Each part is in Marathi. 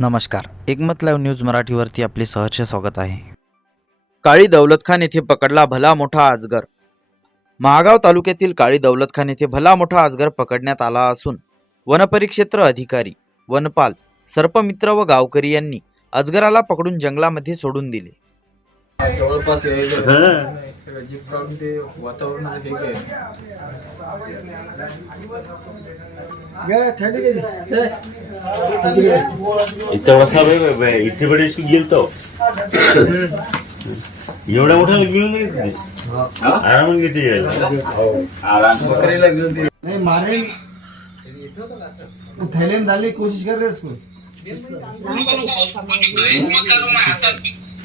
नमस्कार. एकमत लाईव्ह न्यूज मराठीवरती आपले सहर्ष स्वागत आहे. काळी दौलतखान येथे पकडला भला मोठा आजगर. महागाव तालुक्यातील काळी दौलतखान येथे भला मोठा आजगर पकडण्यात आला असून वनपरिक्षेत्र अधिकारी वनपाल सर्पमित्र व गावकरी यांनी अजगराला पकडून जंगलामध्ये सोडून दिले. जवळपास जीप काढून ते वातावरणाचं हे काय इथं बे- इथे बडे गेलतो. एवढ्या मोठ्याला घेऊन. आरामात घेते यायला बकरीला घेऊन ते. नहीं मारे. वो थैले में डालने की कोशिश कर रहे हैं उसको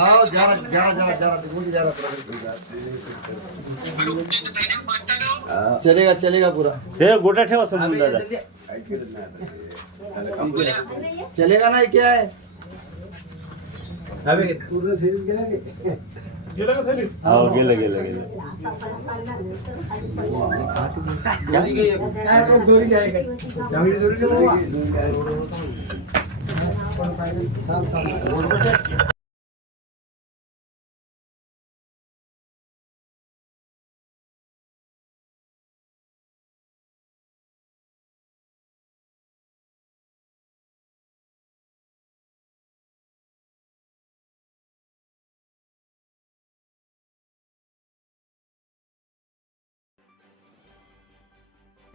हाँ जरा जरा जरा जरा मुझे जरा चलेगा चलेगा पूरा। ते गोटा ठेवा समजून दादा चलेगा ना क्या है? अबे पूर्ण फेरीत गेला ते गेला का फेरीत हो गेलं